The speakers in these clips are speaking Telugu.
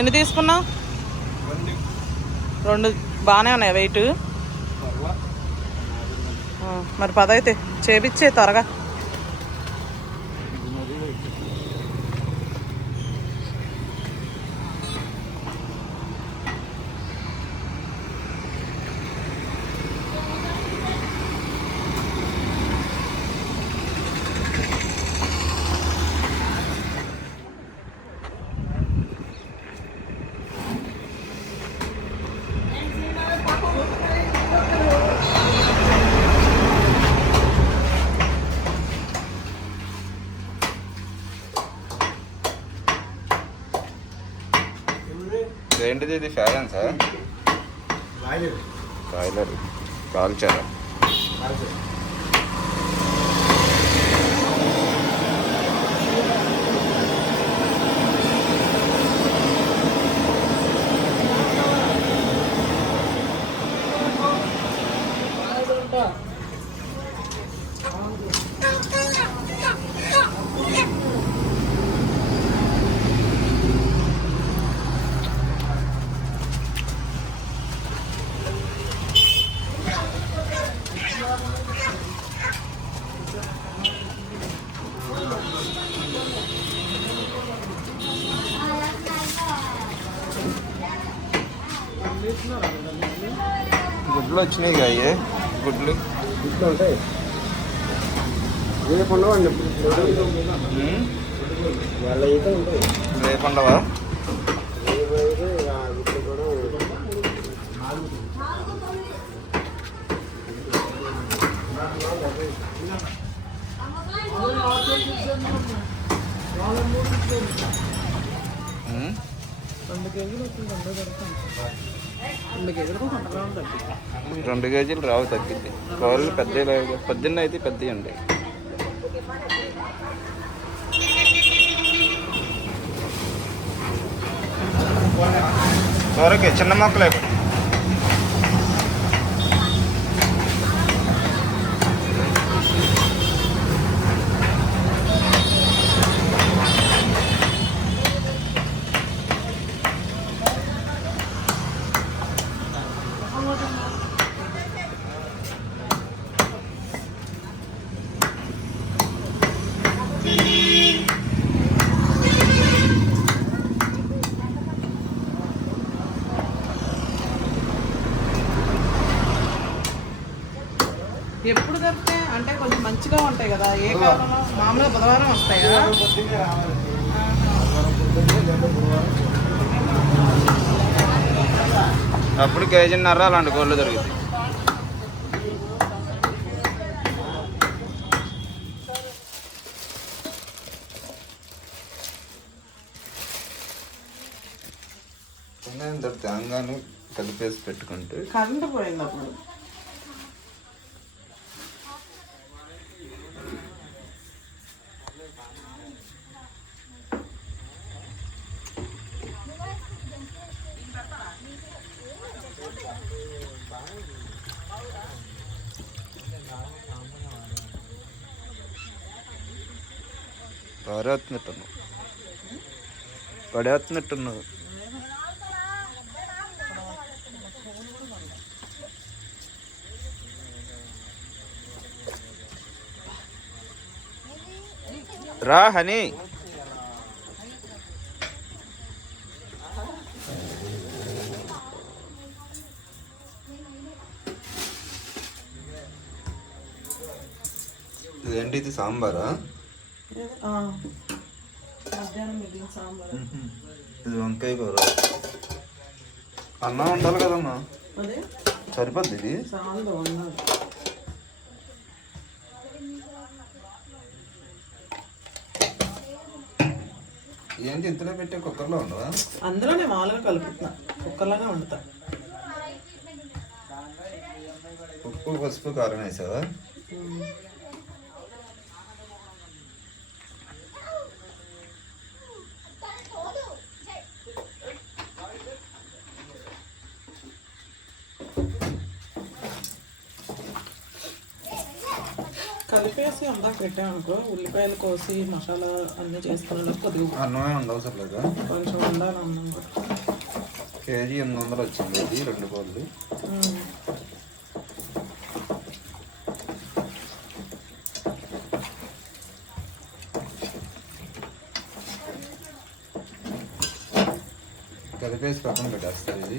ఎన్ని తీసుకున్నావు రెండు. బాగానే ఉన్నాయి వెయిట్ మరి పదైతే చేపిచ్చే త్వరగా ఏంటిది ఇది ఫ్యాగన్ సార్ బాయిలర్ కాల్చారా గుడ్లు వచ్చినాయి అయ్యే గుడ్లు. ఇట్లా ఉంటాయి రేపు ఉండవా? రెండు కేజీలు వచ్చింది రెండు పెడతాం రెండు కేజీలు రావు తగ్గింది. కోళ్ళు పెద్ద పొద్దున్న అయితే పెద్దవి అండి కూరకి చిన్న మొక్కలే ఎప్పుడు దొరికితే అంటే కొంచెం మంచిగా ఉంటాయి కదా ఏ కాలంలో? మామూలుగా బుధవారం వస్తాయా? అప్పుడు కేజీన్నర అలాంటి కోళ్ళు దొరుకుతాయి. దొరుకుతాయి అంగాను కలిపేసి పెట్టుకుంటే కరెంట్ పోయింది అప్పుడు. పడేస్తున్నట్టున్నావు పడేస్తున్నట్టున్నావు రా హనీ. ఇదేంటి ఇది సాంబారా? మధ్యాహ్నం మిగిలిన సాంబార్. ఇది వంకాయ కూర. అన్నం ఉండాలి కదమ్మా అదే సరిపోద్ది ఇది? చాలా ఉన్నది ఏంటి ఇంతలో పెట్టే కుక్కర్లో ఉండవా? అందులోనే మామూలుగా కలుపుతున్నా. కుక్కర్లోనే వండుతా. ఉప్పు పసుపు కారం వేసావా? అందాక పెట్టామనుకో ఉల్లిపాయలు కోసి మసాలా అన్నీ చేసుకునేలా కొద్దిగా అన్నమే ఉండవసరం లేదా? కొంచెం ఉండాలి అన్నం కేజీ ఎనిమిది వందలు వచ్చింది ఇది రెండు కోళ్ళు. కలిపేసి పక్కన పెట్టేస్తారు ఇది.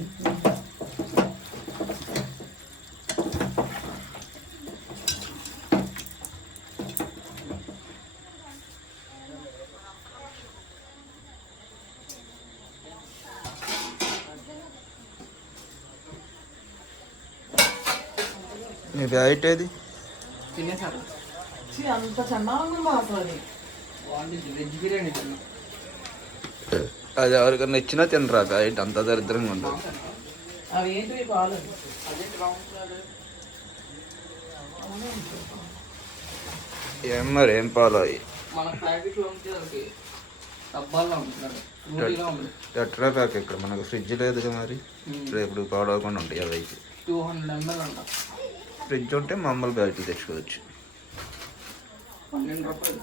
మీ బ్యాట్ ఏది? అది. ఎవరికైనా ఇచ్చినా తినరా బ్యాట్ అంత దరిద్రంగా పాలు ఏం మరి ఏం పాలు అవి? ఎట్రా ప్యాక్ ఇక్కడ మనకు ఫ్రిడ్జ్ లేదుగా మరి. రేపు పాడవకుండా ఉంటాయి అవి అయితే. టూ హండ్రెడ్ ఎంఎల్ అంట. ఫ్రిడ్జ్ ఉంటే మామూలు బ్యాటరీ తెచ్చుకోవచ్చు పన్నెండు రూపాయలు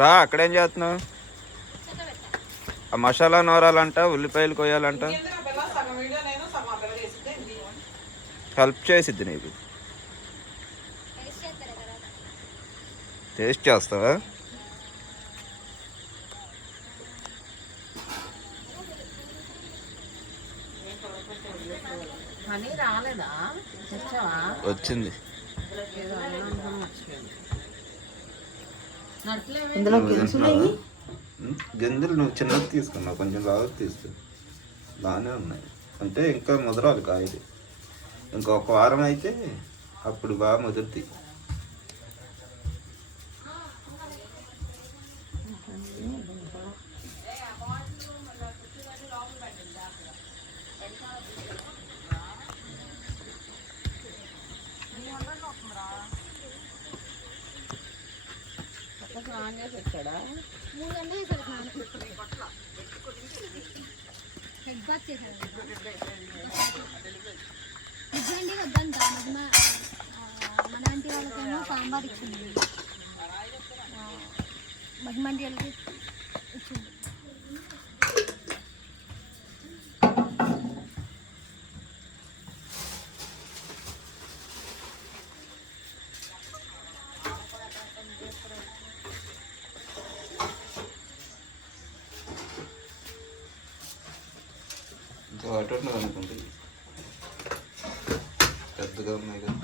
రా అక్కడేం చేస్తున్నావు? ఆ మసాలా నూరాలంట ఉల్లిపాయలు కొయ్యాలంట. హెల్ప్ చేసిద్ది నీకు. టేస్ట్ చేస్తావా? వచ్చింది. గింజలు నువ్వు చిన్నది తీసుకున్నావు. కొంచెం లావు తీసుకో. బాగానే ఉన్నాయి. అంటే ఇంకా ముదరాలి కాయలు. ఇంకొక వారం అయితే అప్పుడు బాగా ముదురుతాయి. స్నానం చేసి వచ్చాడా మూడు గంటలు చేశారు స్నానం హెడ్ బాత్ చేశారు ఇవ్వండి వద్దంట మహిమ మన ఆంటీ వాళ్ళకేమో సాంబార్ ఇచ్చింది ఆ, మహిమ ఆంటీ వాళ్ళకి ఇచ్చింది ఇంకా వాటర్ ఉన్నది అనుకుంటే పెద్దగా ఉన్నాయి కదా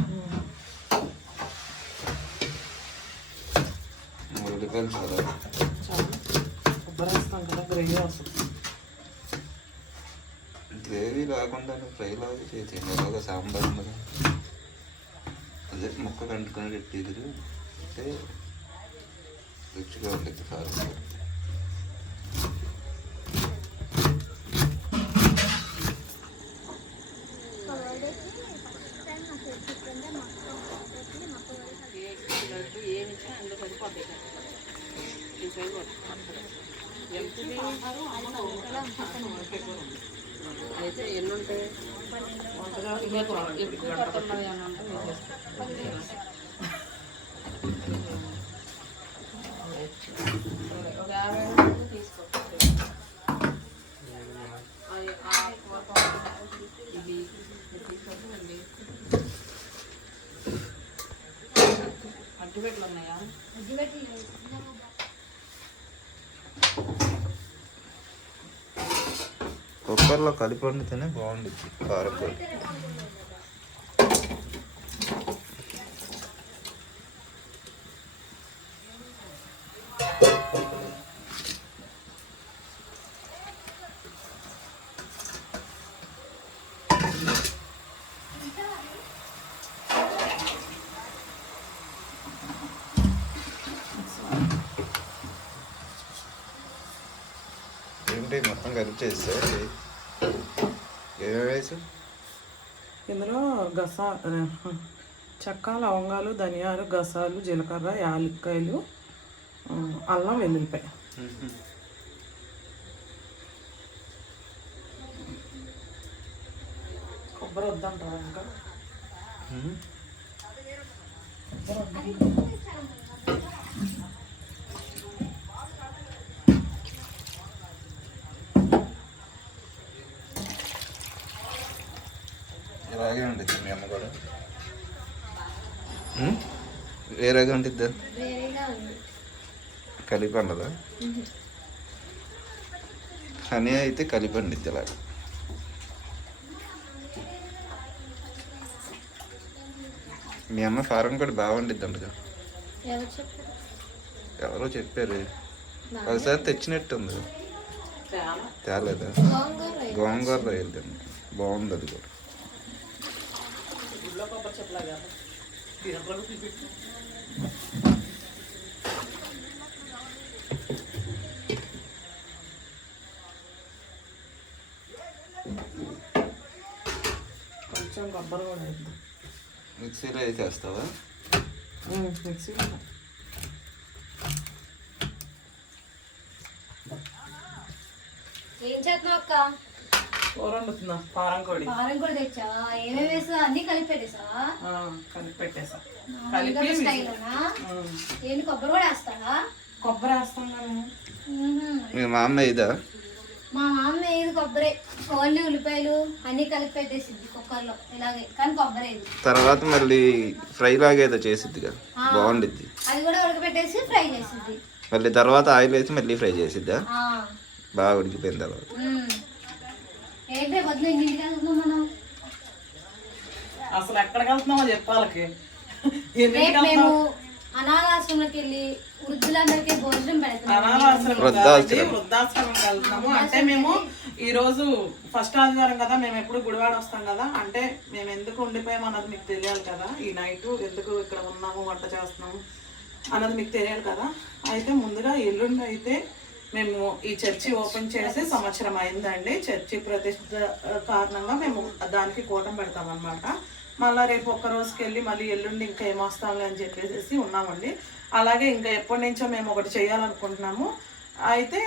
మూడు కొబ్బరి వేస్తాం కదా గ్రేవీ వస్తుంది గ్రేవీ లేకుండా ఫ్రై లాగా చేసి ఎలాగో సాంబార్ ఉన్నది అదే ముక్క కంటుకొని పెట్టిదురు అంటే రుచిగా ఉండేది కాదు ఏమి ఇచ్చినా అందులో సరిపోతాయి ఈ సైజు పట్టుకుంటారు. ఎంతది? అయితే ఎన్ని ఉంటాయి ఎప్పుడు పడుతున్నాయి అని అంటే నేను చేస్తాను. సరే, ఒక యాభై రూపాయలు తీసుకో అవి ఆ ఒక ఇది ఇది తీసుకోండి అడ్డుపెట్లు ఉన్నాయా? కుక్కర్లో కలిపి వండితేనే బాగుండుద్ది కారం పొడి ఏంటి మొత్తం కలిపి చేస్తే ఇందులో గస చెక్క లవంగాలు ధనియాలు గసాలు జీలకర్ర యాలక్కాయలు అల్లం వెల్లుల్లిపాయ. కొబ్బరి వద్దంటారా ఇంకా ఇలాగే ఉంటుంది మీ అమ్మ కూడా ఉమ్? వేరేగా ఉంటుంది కలిపి ఉండదా హనీ అయితే కలిపి ఉండిద్ది ఇలా మీ అమ్మ ఫారం కూడా బాగుండిద్ది అంటగా ఎవరు చెప్పారు? ఒకసారి తెచ్చినట్టుంది. తేలేదా గోంగూర గోంగూర రైలు బాగుంది అది కూడా. కొబ్బరి కూడా వేద్దాం. మిక్సీలో వేసేస్తావా మిక్సీలో ఏం చేస్తున్నావు అక్క? కూర వండుతున్నా పారం కోడి కారం కూడా తెచ్చావా? ఏమేమి వేసా అన్ని కలిపి పెట్టేసావా? ఆ, కలిపి పెట్టేసా. కలిపి. ఏంటి కొబ్బరి కూడా వేస్తావా? కొబ్బరి వేస్తాం మేము మ్మ్హ్మ్. మీ మా అమ్మ ఇదా మా మామ ఏది కొబ్బరి. ఓన్లీ ఉల్లిపాయలు అన్ని కలిపి పెట్టేసింది. కుక్కర్లో. ఇలాగే. కానీ కొబ్బరి ఏది? తర్వాత మళ్ళీ ఫ్రై లాగా ఏదో చేసిద్ది కదా. బాగుండిద్ది. అది కూడా ఉడకబెట్టేసి ఫ్రై చేసింది మళ్ళీ తర్వాత ఆయిల్ వేసి మళ్ళీ ఫ్రై చేసిద్దా? బాగా ఉడికిపోయిన తర్వాత. ఏంటి వద్దు ఇంటికి వెళ్తున్నాం మనం. అసలు ఎక్కడికి వెళ్తున్నామో చెప్పాలకి. ఎందుకు రేపు మేము అనాథాశ్రమంకి వెళ్ళి వృద్ధులందరికీ భోజనం వృద్ధాశ్రమం. వృద్ధాశ్రమంకి వెళ్తున్నాము అంటే మేము ఈ రోజు ఫస్ట్ ఆదివారం కదా మేము ఎప్పుడు గుడివాడ వస్తాం కదా. అంటే మేము ఎందుకు ఉండిపోయాము అన్నది మీకు తెలియాలి కదా. ఈ నైట్ ఎందుకు ఇక్కడ ఉన్నాము వంట చేస్తున్నాము అన్నది మీకు తెలియాలి కదా. అయితే ముందుగా ఎల్లుండి అయితే మేము ఈ చర్చి ఓపెన్ చేసి సంవత్సరం అయిందండి. చర్చి ప్రతిష్ట కారణంగా మేము దానికి కూటం పెడతాం అనమాట మళ్ళీ రేపు ఒక్క రోజుకి వెళ్ళి మళ్ళీ ఎల్లుండి ఇంకా ఏమొస్తాంలే అని చెప్పేసి ఉన్నామండి. అలాగే ఇంకా ఎప్పటి నుంచో మేము ఒకటి చేయాలనుకుంటున్నాము. అయితే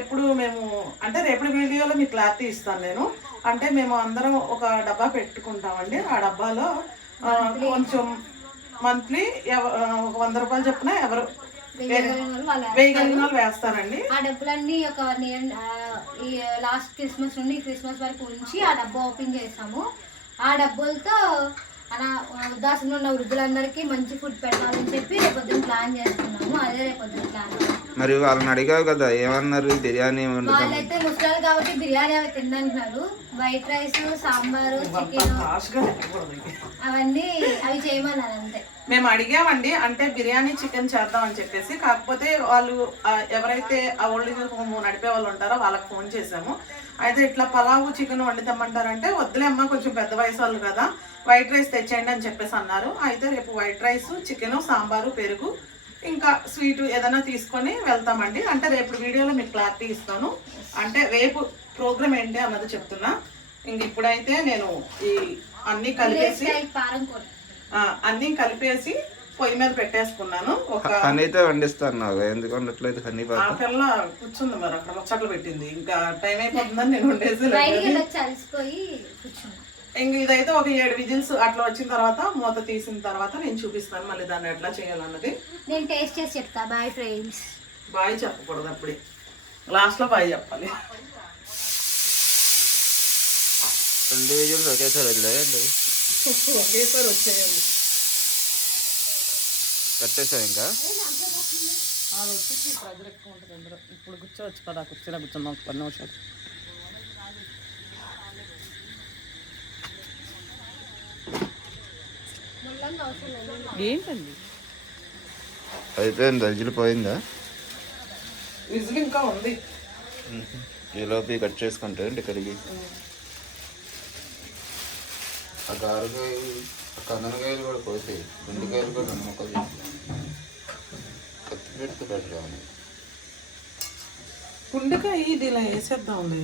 ఎప్పుడు మేము అంటే రేపటి వీడియోలో మీకు క్లారిటీ ఇస్తాను నేను. అంటే మేము అందరం ఒక డబ్బా పెట్టుకుంటామండి. ఆ డబ్బాలో కొంచెం మంత్లీ ఒక వంద రూపాయలు చొప్పున ఎవరు వేయగలిగిన వాళ్ళు వేస్తారండి. ఆ డబ్బులన్నీ ఒక లాస్ట్ క్రిస్మస్ నుండి క్రిస్మస్ వరకు ఉంచి ఆ డబ్బు ఓపెన్ చేసాము. ఆ డబ్బులతో అలా వృద్ధాశ్రమంలో ఉన్న వృద్ధులందరికీ మంచి ఫుడ్ పెట్టాలని చెప్పి రేపొద్దున ప్లాన్ చేస్తున్నాము. అదే రేపొద్దున ప్లాన్ మరి వాళ్ళని అడిగావు కదా ఏమన్నారు? బిర్యానీ వాళ్ళైతే ముసలాలు కాబట్టి బిర్యానీ అవి తిందంటున్నారు. White rice sambar chicken. అవన్నీ అవి చేయమన్నారు అంతే. మేము అడిగామండి అంటే బిర్యానీ చికెన్ చేద్దాం అని చెప్పేసి. కాకపోతే వాళ్ళు ఎవరైతే ఆ ఓల్డ్ ఏజ్ హోమ్ నడిపే వాళ్ళు ఉంటారో వాళ్ళకి ఫోన్ చేసాము అయితే ఇట్లా పలావు చికెన్ వండుతామంటారంటే వద్దులే అమ్మ కొంచెం పెద్ద వయసు వాళ్ళు కదా వైట్ రైస్ తెచ్చేయండి అని చెప్పేసి అన్నారు. అయితే రేపు వైట్ రైస్ చికెను సాంబారు పెరుగు ఇంకా స్వీట్ ఏదైనా తీసుకొని వెళ్తామండి. అంటే రేపు వీడియోలో మీకు క్లారిటీ ఇస్తాను. అంటే రేపు ప్రోగ్రామ్ ఏంటి అన్నది చెప్తున్నా. ఇంక ఇప్పుడైతే నేను ఈ అన్నీ కలిపేసి పారం అన్నీ కలిపేసి పొయ్యి మీద పెట్టేసుకున్నాను. ఒక హనీతో వండిస్తాను ఎందుకు వండట్లేదు హనీ ఆ పిల్ల కూర్చుంది మరి అక్కడ ముచ్చట్లు పెట్టింది. ఇంకా టైం అయిపోతుందని నేను వండేసి ఇంక ఇదైతే ఒక ఏడు విజిల్స్ అట్లా వచ్చిన తర్వాత మూత తీసిన తర్వాత నేను చూపిస్తాను మళ్ళీ దాన్ని ఎట్లా చేయాలన్నది. నేను టేస్ట్ చేసి చెప్తా. Bye friends. బాయ్ చెప్పకూడదు అప్పుడే. లాస్ట్లో బాయ్ చెప్పాలి. రెండు విజులు ఒకేసారి ఒకేసారి వచ్చేయండి. కట్టేసావు ఇంకా? అది వచ్చి ప్రజలు ఎక్కువ ఉంటుంది అందరూ ఇప్పుడు కూర్చోవచ్చు కదా కూర్చోలో కూర్చుందాం ఒక పది నిమిషాలు. ఏంటండి? అయిపోయింది? పోయిందా? విజిల్ ఇంకా ఉంది. ఈ లోపు కట్ చేసుకుంటే ఇంటి కడిగి? ఆ గారకాయలు ఆ కందనకాయలు కూడా పోతాయి గుండెకాయలు కూడా రెండు మొక్కలు చేసి కత్తి పెడితే బెటర్ పుండికాయ ఇది ఇలా వేసేద్దాంలే.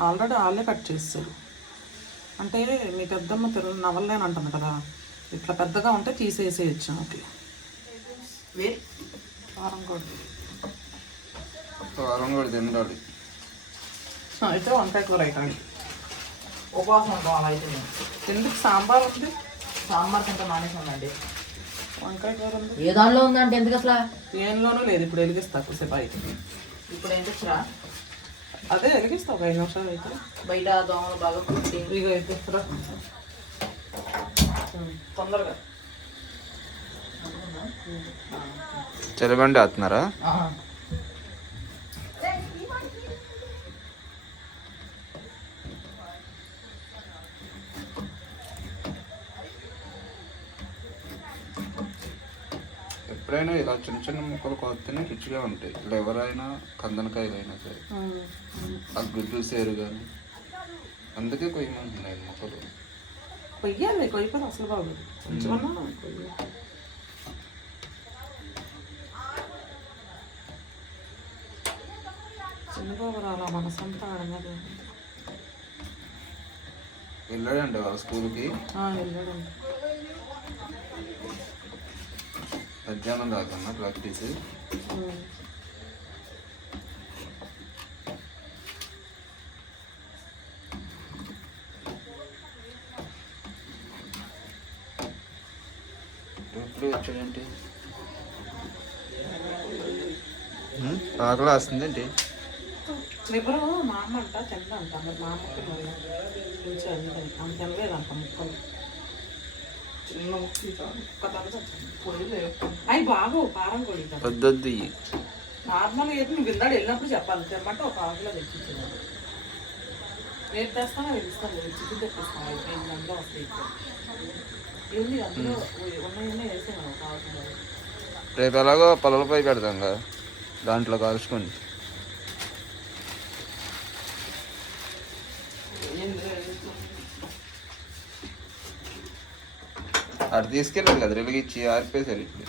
ఆల్రెడీ వాళ్ళే కట్ చేస్తారు. అంటే మీ పెద్దమ్మ తెలు నవల్లేని అంటుంది కదా. ఇట్లా పెద్దగా ఉంటే తీసేసేయచ్చు ఓకే. కారం కూడా. కారం కూడా తినాలి అయితే వంకాయ కూర అవుతాడు ఉపవాసం ఉంటాం అలా అయితే మేము. ఎందుకు సాంబార్ ఉంది సాంబార్ తింటే మానేసామండి. వంకాయ కూర ఉంది. ఏ దానిలో ఉందంటే ఎందుకు అసలు? ఏంలోనూ లేదు ఇప్పుడు వెలిగిస్తా కొద్దిసేపు అయితే. ఇప్పుడు ఎందుకు రా అదే వెలిగిస్తా ఒక ఐదు నిమిషాలు అయితే. బయట దోమలు బాగా పుట్టి ఇక అయితే తొందరగా. చలిబండి వేస్తున్నారా ఎప్పుడైనా ఇలా చిన్న చిన్న ముక్కలు కోస్తేనే రుచిగా ఉంటాయి. లివర్ అయినా కందనకాయలు అయినా సరే ఆ గుడ్డు సేరు కానీ అందుకే కొయ్యమంటున్నాయి ముక్కలు. కొయ్యాలి కొయ్యపని అసలు కొయ్యాలి. చిన్నబాబు రాలా మనసంతా ఆడగా వెళ్ళాడండి వాళ్ళ స్కూల్కి? వెళ్ళాడండి మధ్యాహ్నం దాకా ప్రాక్టీస్. ఎప్పుడు వచ్చాడంటే? ఆకలి వస్తుందండి లివరు మా అమ్మ అంట తినదంట మరి మా అమ్మకి మరి ఆమె తినలేదంట ముక్కలు. చిన్న అవి బాగు కారం వద్దొద్దు. నార్మల్ అయితే నువ్వు విన్నాడు వెళ్ళినప్పుడు చెప్పాలి. తెమ్మంటే ఒక ఆకులో తెచ్చిచ్చాను రేపు తెస్తాను ఇస్తాను చికెన్ తెప్పిస్తాను అయిపోయింది. అందులో వస్తాయి ఎక్కువ. ఏంది అందులో ఉన్నాయన్నీ వేసాను ఒక ఆకులో రేపు ఎలాగో పొలాలపై పెడతాం కదా. దాంట్లో కలుసుకొని అటు తీసుకెళ్ళాలి కదా వెలిగించి ఆరిపోయేసారు ఇప్పుడు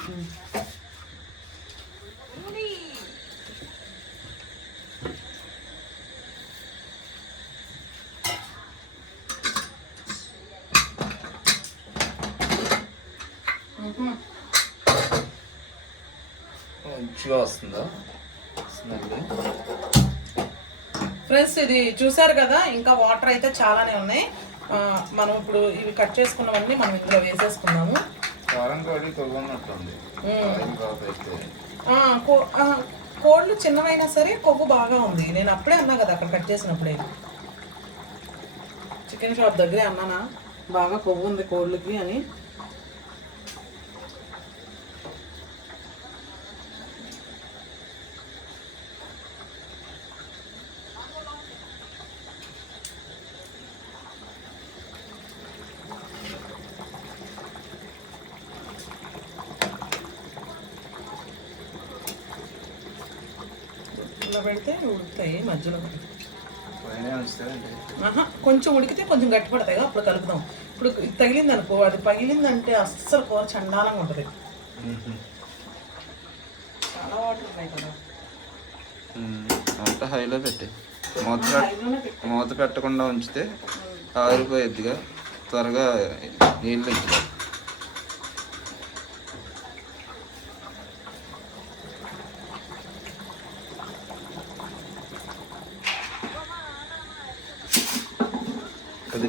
మంచిగా వస్తుందా? ఫ్రెండ్స్ ఇది చూసారు కదా ఇంకా వాటర్ అయితే చాలానే ఉన్నాయి. మనం ఇప్పుడు ఇవి కట్ చేసుకున్నవన్నీ మనం ఇందులో వేసేసుకున్నాము కోళ్ళు చిన్నవైనా సరే కొవ్వు బాగా ఉంది. నేను అప్పుడే అన్నా కదా అక్కడ కట్ చేసినప్పుడే. చికెన్ షాప్ దగ్గరే అన్నానా? బాగా కొవ్వు ఉంది కోళ్ళకి అని. ఇలా పెడితే ఉడుకుతాయి మధ్యలో. కొంచెం ఉడికితే కొంచెం గట్టి పడతాయి అప్పుడు కలుపుదాం ఇప్పుడు తగిలింది అనుకో అది పగిలిందంటే అస్సలు కూర చండాలంగా ఉంటుంది. చాలా వాటర్ ఉన్నాయి కదా. అంతా హైలో పెట్టి. మూత. మూత పెట్టకుండా ఉంచితే ఆరిపోయిద్దిగా. త్వరగా నీళ్ళు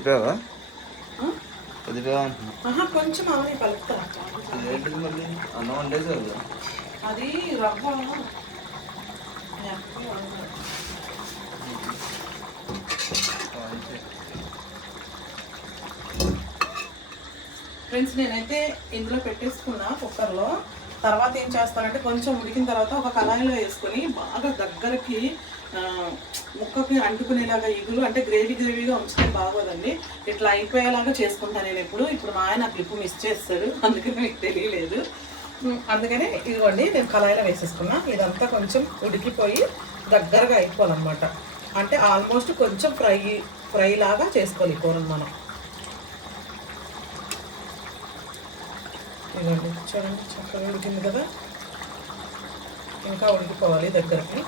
కదిపావా? కదిపావా అంటున్నా. కొంచెం అవని కలుపుతా ఏంటిది మళ్ళీ అన్నం వండేసావు అది రవ్వ. ఫ్రెండ్స్ నేనైతే ఇందులో పెట్టేసుకున్నా కుక్కర్లో. తర్వాత ఏం చేస్తానంటే కొంచెం ఉడికిన తర్వాత ఒక కళాయిలో వేసుకొని బాగా దగ్గరకి ముక్కకి అంటుకునేలాగా ఇగులు అంటే గ్రేవీ గ్రేవీగా ఉంచితే బాగోదండి. ఇట్లా అయిపోయేలాగా చేసుకుంటాను నేను ఎప్పుడు. ఇప్పుడు మా ఆయన క్లిప్పు మిస్ చేస్తాడు. అందుకని మీకు తెలియలేదు. అందుకనే అందుకని ఇదిగోండి నేను కళాయిలో వేసేసుకున్నా. ఇదంతా కొంచెం ఉడికిపోయి దగ్గరగా అయిపోవాలన్నమాట. అంటే ఆల్మోస్ట్ కొంచెం ఫ్రై ఫ్రై లాగా చేసుకోవాలి ఈ కూరను మనం. ఇదిగోండి చూడండి చక్కగా ఉడికింది కదా. ఇంకా ఉడికిపోవాలి దగ్గరకి.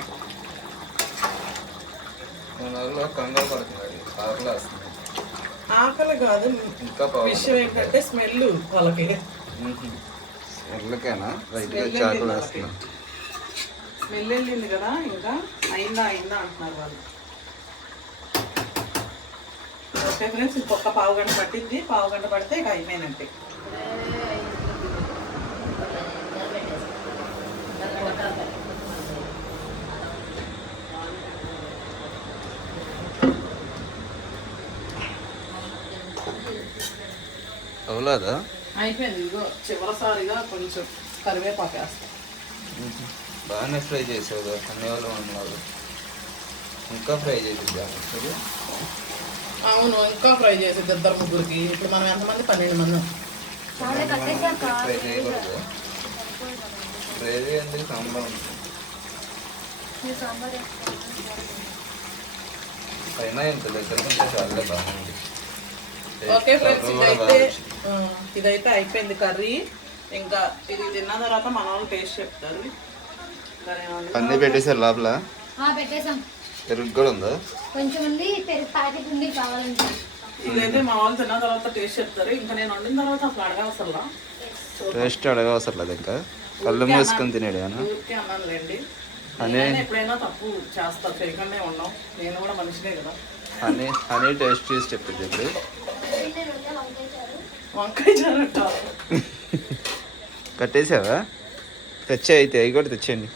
వాళ్ళు కంగారు పడుతున్నారు ఆకలి వస్తుంది. ఆకలి కాదు ఇంకా విషయం ఏంటంటే స్మెల్ వాళ్ళకి రైట్గా చాకులు వేస్తున్నాం. స్మెల్ వెళ్ళింది కదా ఇంకా అయిందా అయిందా అంటున్నారు వాళ్ళు. ఓకే ఫ్రెండ్స్ ఇంకొక పావు గంట పట్టింది. పావు గంట పడితే ఇక అయిపోయినట్టే అవలేదా? అయిపోయింది. ఇదిగో చివరిసారిగా కొంచెం కరివేపాకు వేస్తాం. బాగానే ఫ్రై చేసావు కదా అన్ని వాళ్ళు ఉన్నారు ఇంకా ఫ్రై చేసిద్దాం? అవును ఇంకా ఫ్రై చేసేది ఇద్దరు ముగ్గురికి. ఇప్పుడు మనం ఎంతమంది? పన్నెండు మంది. ఫ్రై చేయకూడదు? ఫ్రై చేయండి సాంబార్. పైన ఇంత దగ్గర ఉంటే చాలా బాగుంది. ఓకే ఫ్రెండ్స్ ఇదైతే ఇదైతే అయిపోయింది కర్రీ. ఇంకా ఇది తిన్న తర్వాత మన వాళ్ళు టేస్ట్ చెప్తారు. అన్నీ పెట్టేసారు లోపల? పెరుగు కూడా ఉందా? కొంచెం ఉంది పెరుగు ప్యాకెట్ ఉంది కావాలంటే. ఇదైతే మా వాళ్ళు తిన్న తర్వాత టేస్ట్ చెప్తారు. ఇంకా నేను వండిన తర్వాత అసలు అడగవసరలా? టేస్ట్ అడగవసరం లేదు ఇంకా? కళ్ళు మూసుకొని తినేడు ఊరికే అన్నానులేండి. అనే. నేను ఎప్పుడైనా తప్పు చేస్తా చేయకుండా ఉన్నాం. నేను కూడా మనిషినే కదా. హనీ హనీ టేస్ట్ చేసి చెప్పింది ఇప్పుడు. వంకాయ కట్టేసావా? తెచ్చే అయితే అవి కూడా తెచ్చేయండి.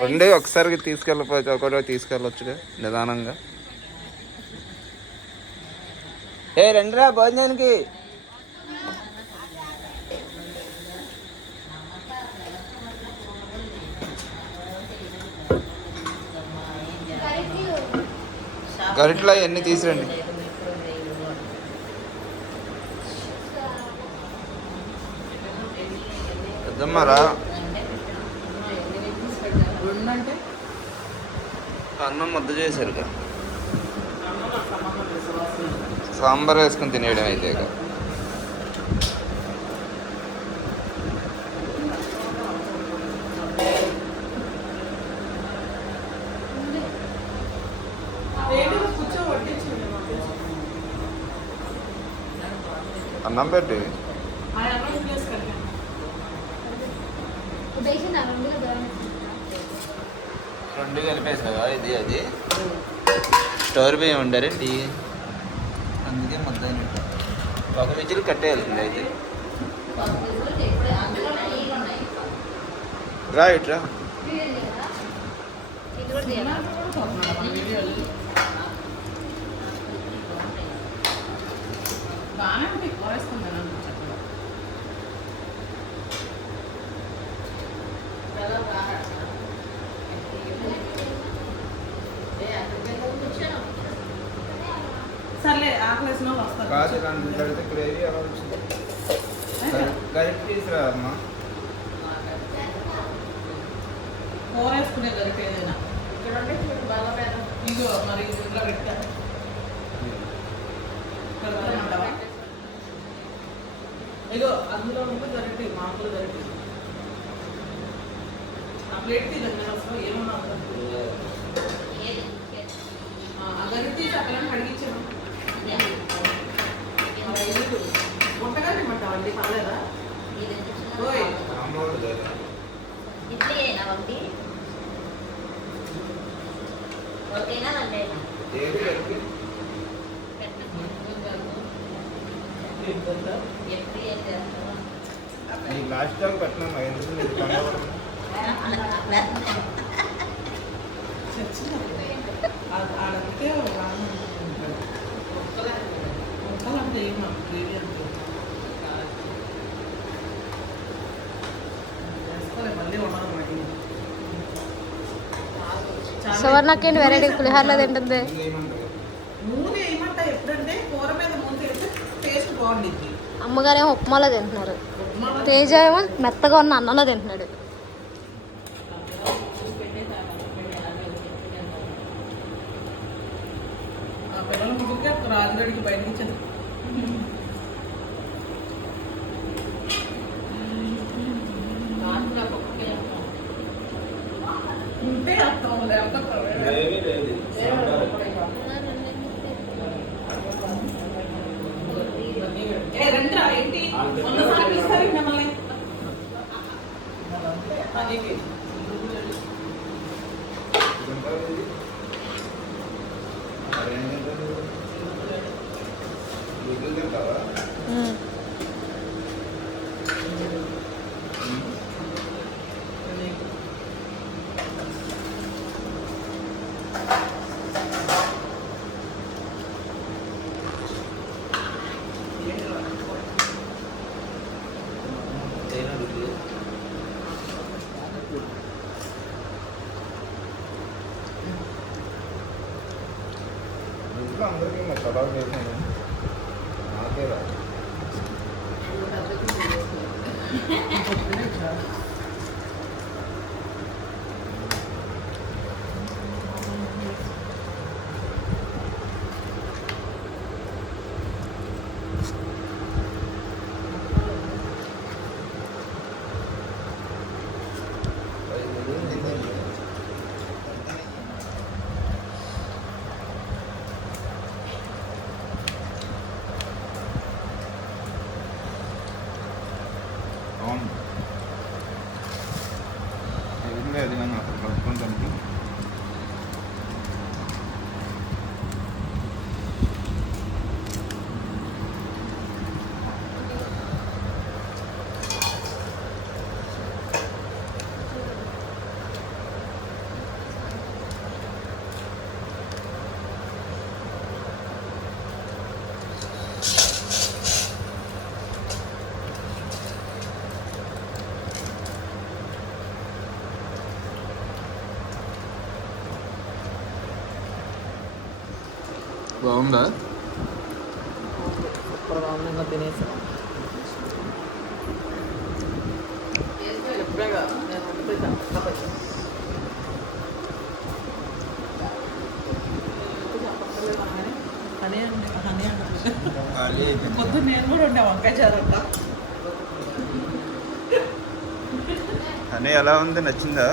రెండే ఒకసారి తీసుకెళ్ళకపోతే ఒకటో తీసుకెళ్ళొచ్చుగా నిదానంగా. ఏ రండిరా భోజనానికి. గరిట్లో ఎన్ని తీసురండి. పెద్దమ్మారా అన్నం ముద్ద సువాసన. సాంబార్ వేసుకొని తినేయడం అయితే కలిగాను ఉద్దేశం రెండు దూరం రెండు కలిపేసావా ఇది అది? స్టోర్ బియ్యం ఉండారండి అందుకే అయినట్టు. ఒక విజిల్ కట్టేయాలండి అయితే. రా ఇట్రా ఇది కూడా తీయాలా? బాగానే ఉంటుంది కూర వేసుకుంటాను చక్కగా సర్లే ఆకలేసిన వాళ్ళు వస్తారు కూర వేసుకునే గరిట ఏదైనా. ఇగో మరి ఇంట్లో పెట్టాను ఇగో అందులో ఉంటే గరిట మామూలు గరిట ఆ ప్లేట్ తీదండి అసలు ఏమన్నా తీసి అక్కడ అడిగించాను వంటగానే పర్లేదా? ఓకేనా రెండేనా ఎప్పుడు ఏం చేస్తావా లాస్ట్ దాకా పెట్టినా ఎందుకు ఆడంటే ముక్కలంటే ఏం నాకు గ్రేవీ అంటే వేసుకోలే మళ్ళీ ఉండదు మరి సువర్ణకేంటి వెరైటీ పులిహోరలో తింటుంది. నూనె ఏమంటా ఎప్పుడంటే కూర మీద వేస్తే టేస్ట్ బాగుండిద్ది. అమ్మగారేమో ఉప్మాలో తింటున్నారు. తేజ ఏమో మెత్తగా ఉన్న అన్నంలో తింటున్నాడు. ఆ బయటకి ఇచ్చింది ఉంటే అర్థం లేకపోతే గ్రేవీ లేదు ఏమో ఇంట్లో అందరికీ మసాలా వేసాను నాకే రాదు అవును అయిపోయింది పొద్దున్న నేను కూడా ఉండే వంకాయ చారంట అని ఎలా ఉంది? నచ్చిందా?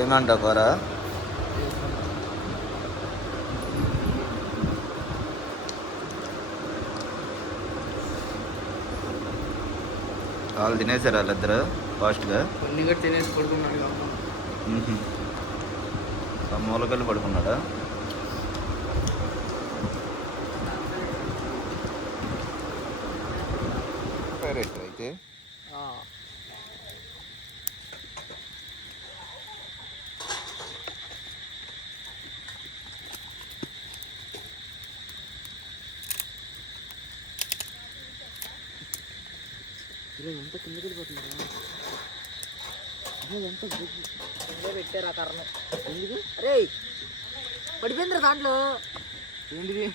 ఏమంటావు కూర వాళ్ళు తినేసారు వాళ్ళిద్దరు? ఫాస్ట్గా? కొన్ని తినేసి పడుకున్నాడు మూలకెళ్ళి పడుకున్నాడా? పెట్టారు ఆ కర్ణం ఎందుకు? అరే పడిపోయిందిరా దాంట్లో. ఏంటిది?